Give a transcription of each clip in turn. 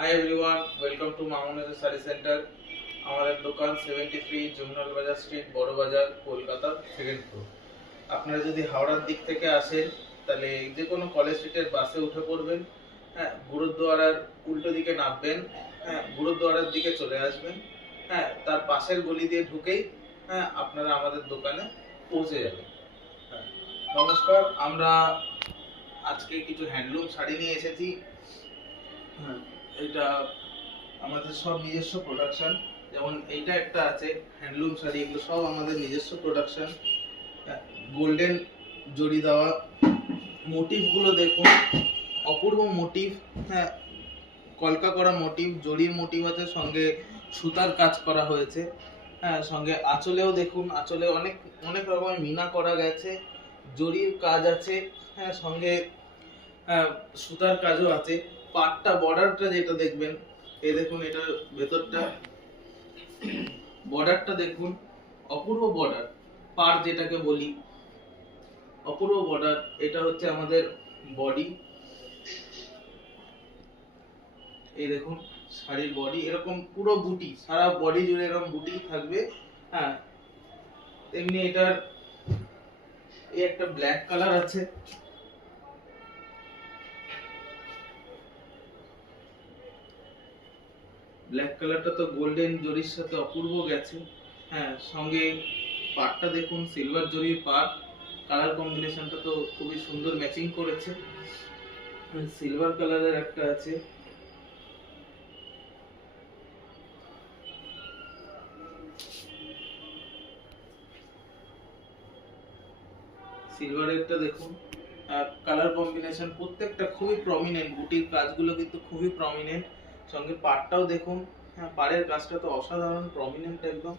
Hi everyone, welcome to Mamuneর sari centre. আমাদের দোকান 73 জুমনাল বাজার স্ট্রিট, বড় বাজার, কলকাতা, সেকেন্ড ফ্লোর। আপনারা যদি হাওড়ার দিক থেকে আসেন তাহলে যে কোনো কলেজ স্ট্রিটের বাসে উঠে পড়বেন। হ্যাঁ, গুরুদ্বারার উল্টো দিকে নামবেন। হ্যাঁ, গুরুদ্বারার দিকে চলে আসবেন। হ্যাঁ, তার পাশের গলি দিয়ে ঢুকেই আপনারা আমাদের দোকানে পৌঁছে যাবেন। হ্যাঁ, নমস্কার, আমরা আজকে কিছু হ্যান্ডলুম শাড়ি নিয়ে এসেছি। হ্যাঁ, এটা আমাদের সব নিজস্ব প্রোডাকশন। যেমন এইটা একটা আছে হ্যান্ডলুম শাড়ি, এগুলো সব আমাদের নিজস্ব প্রোডাকশন। গোল্ডেন জড়ি দেওয়া, মোটিভ গুলো দেখুন, অপূর্ব মোটিভ। হ্যাঁ, কলকা করা মোটিভ, জড়ির মোটিভ আছে, সঙ্গে সুতার কাজ করা হয়েছে। হ্যাঁ, সঙ্গে আঁচলেও দেখুন, আঁচলে অনেক অনেক রকমের মিনা করা গেছে, জড়ির কাজ আছে। হ্যাঁ, সঙ্গে সুতার কাজও আছে। পাটটা বর্ডারটা যেটা দেখবেন, এই দেখুন, এটার ভেতরটা বর্ডারটা দেখুন, অপূর্ব বর্ডার, পার যেটাকে বলি, অপূর্ব বর্ডার। এটা হচ্ছে আমাদের বডি, এই দেখুন শাড়ির বডি, এরকম পুরো বুটি, সারা বডি জুড়ে এরকম বুটি থাকবে। হ্যাঁ, তেমনি এটার এই একটা ব্ল্যাক কালার আছে, ব্ল্যাক কালারটা তো গোল্ডেন জরির সাথে অপূর্ব গেছে। হ্যাঁ, সঙ্গে পাড়টা দেখুন, সিলভার জরির পাড়, কালার কম্বিনেশনটা তো খুবই সুন্দর ম্যাচিং করেছে। সিলভার কালারের একটা আছে, সিলভারেরটা দেখুন। কালার কম্বিনেশন প্রত্যেকটা খুবই প্রমিনেন্ট, বুটির কাজগুলো কিন্তু খুবই প্রমিনেন্ট। সঙ্গে পাড়টাও দেখুন। হ্যাঁ, পাড়ের কাজটা তো অসাধারণ প্রমিনেন্ট একদম।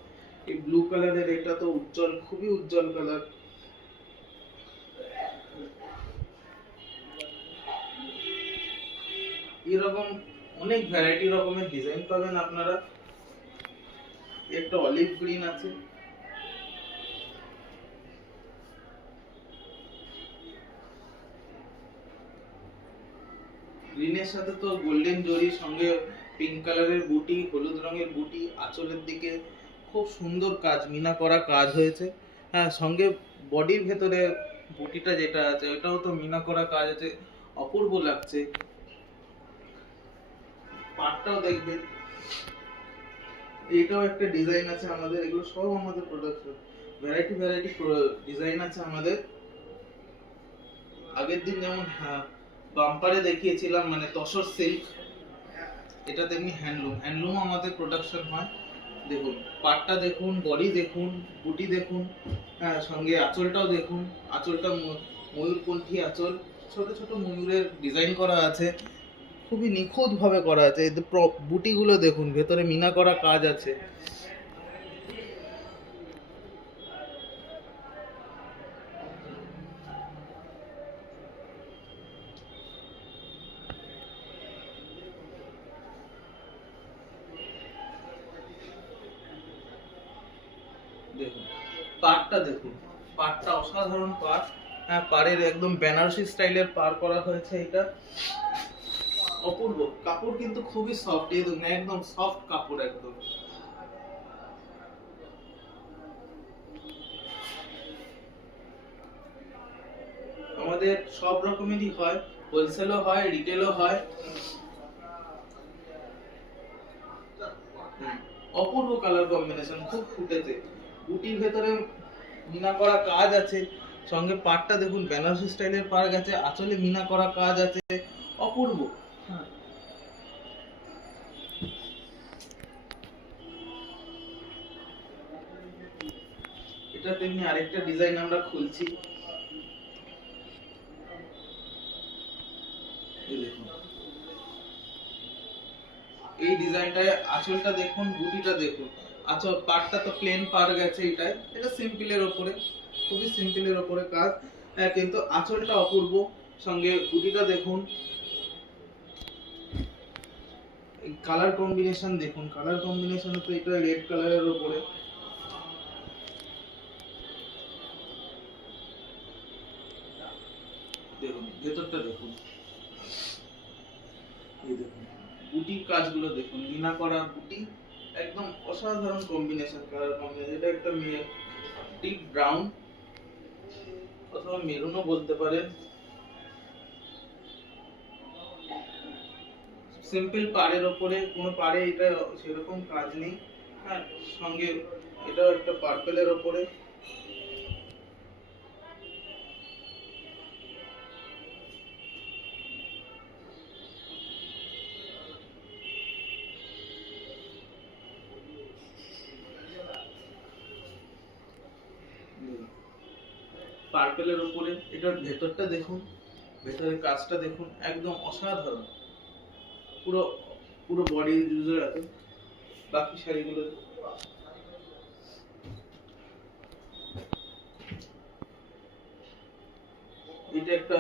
এই ব্লু কালারের এটা তো উজ্জ্বল, খুবই উজ্জ্বল কালার। এরকম অনেক ভ্যারাইটি রকমের ডিজাইন পাবেন আপনারা। একটা অলিভ গ্রিন আছে, গ্রিনের সাথে তো গোল্ডেন জরি, সঙ্গে পিঙ্ক কালারের বুটি, হলুদ রঙের বুটি, আঁচলের দিকে খুব সুন্দর কাজ, মিনা করা কাজ হয়েছে। হ্যাঁ, সঙ্গে বডির ভেতরে বুটিটা যেটা আছে ওটাও তো মিনা করা কাজ আছে, অপূর্ব লাগছে। পাটটাও দেখবেন, এটাও একটা ডিজাইন আছে আমাদের, এগুলো সব আমাদের প্রোডাকশন। ভ্যারাইটি ভ্যারাইটি ডিজাইন আছে আমাদের। আগের দিন যেমন বাম্পারে দেখিয়েছিলাম মানে তসর সিল্ক, এটা তেমনি হ্যান্ডলুম, হ্যান্ডলুম আমাদের প্রোডাকশন হয়। দেখুন পাটটা দেখুন, বডি দেখুন, বুটি দেখুন। হ্যাঁ, সঙ্গে আঁচলটাও দেখুন, আঁচলটা ময়ূরকণ্ঠী আঁচল, ছোট ছোট ময়ূরের ডিজাইন করা আছে, খুবই নিখুঁত ভাবে করা আছে। এই বুটিগুলো দেখুন, ভেতরে মিনা করা কাজ আছে। দেখুন পাড়টা দেখুন, পাড়টা অসাধারণ পাড়। হ্যাঁ, পাড়ের একদম বেনারসি স্টাইলের পাড় করা হয়েছে এটা, অপূর্ব। কাপড় কিন্তু খুবই সফট, এই দেখুন একদম সফট কাপড় একদম। আমাদের সব রকমেরই হয়, হোলসেলও হয়, রিটেলও হয়। অপূর্ব কালার কম্বিনেশন, খুব ফুটেছে। বুটির ভেতরে মিনা করা কাজ আছে, সঙ্গে পাড়টা দেখুন বেনারসি স্টাইলের পাড় গেছে, আঁচলে মিনা করা কাজ আছে, অপূর্ব। হ্যাঁ, এটা তেমনি আরেকটা ডিজাইন আমরা খুলছি, এই দেখুন। এই ডিজাইনটায় আঁচলটা দেখুন, বুটিটা দেখুন। আঁচল পাড়টা তো প্লেন পাড় গেছে, এটাই এটা সিম্পলের ওপরে, খুবই সিম্পলের ওপরে কাজ। হ্যাঁ, কিন্তু আঁচলটা অপূর্ব, সঙ্গে বুটিটা দেখুন। এই কালার কম্বিনেশন দেখুন, কালার কম্বিনেশন তো এটা রেড কালারের ওপরে। দেখুন ভেতরটা দেখুন, এই দেখুন বুটি বুটির কাজগুলো দেখুন, মিনা করা বুটি, একদম অসাধারণ কম্বিনেশন, কালার কম্বিনেশন। এটা একটা ডিপ ব্রাউন অথবা মেরুনও বলতে পারেন। সিম্পল পাড়ের ওপরে, কোনো পাড়ে এটা সেরকম কাজ নেই। হ্যাঁ, সঙ্গে এটাও একটা পার্পেলের ওপরে। পার্পেলের উপরে এটার ভেতরটা দেখুন, ভেতরের কাজটা দেখুন, একদম অসাধারণ। পুরো পুরো বডি জুড়ে আছে। বাকি শাড়িগুলো এটা একটা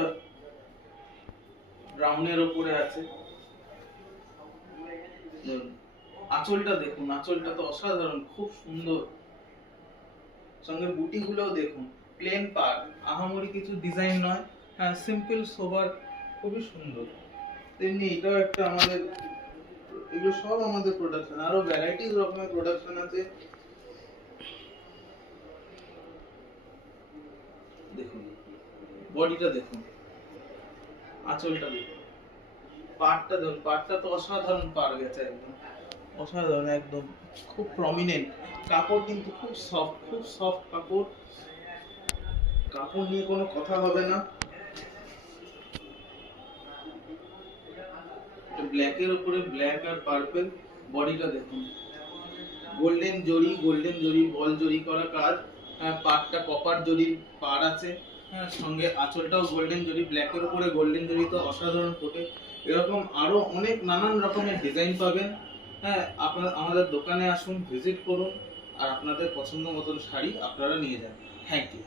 ব্রাউনের উপরে আছে। আঁচলটা দেখুন, আঁচলটা তো অসাধারণ, খুব সুন্দর। সঙ্গে বুটি গুলোও দেখুন, প্লেন পাড়, আহামরি কিছু ডিজাইন নয়, হ্যাঁ সিম্পল সোবার, খুবই সুন্দর। তেমনি এটাও একটা আমাদের, এগুলো সব আমাদের প্রোডাকশন, আরো ভ্যারাইটিস রকমের প্রোডাকশন আছে। দেখুন বডিটা দেখুন, আঁচলটা দেখুন, পাড়টা দেখুন, পাড়টা তো অসাধারণ পাড় গেছে, একদম অসাধারণ, একদম খুব প্রমিনেন্ট। কাপড় কিন্তু খুব সফট, খুব সফট কাপড়, কাপড় নিয়ে কোনো কথা হবে না। ব্ল্যাকের উপরে ব্ল্যাক আর পার্পল, বডিটা দেখুন, গোল্ডেন জরি, গোল্ডেন জরি বল জরি করা কাজ। পাড়টা কপার জরির পাড় আছে, হ্যাঁ সঙ্গে আঁচলটাও গোল্ডেন জরি, ব্ল্যাকের উপরে গোল্ডেন জরি তো অসাধারণ ফোটে। এরকম আরো অনেক নানান রকমের ডিজাইন পাবেন। হ্যাঁ, আপনারা আমাদের দোকানে আসুন, ভিজিট করুন, আর আপনাদের পছন্দ মতন শাড়ি আপনারা নিয়ে যান। Thank you.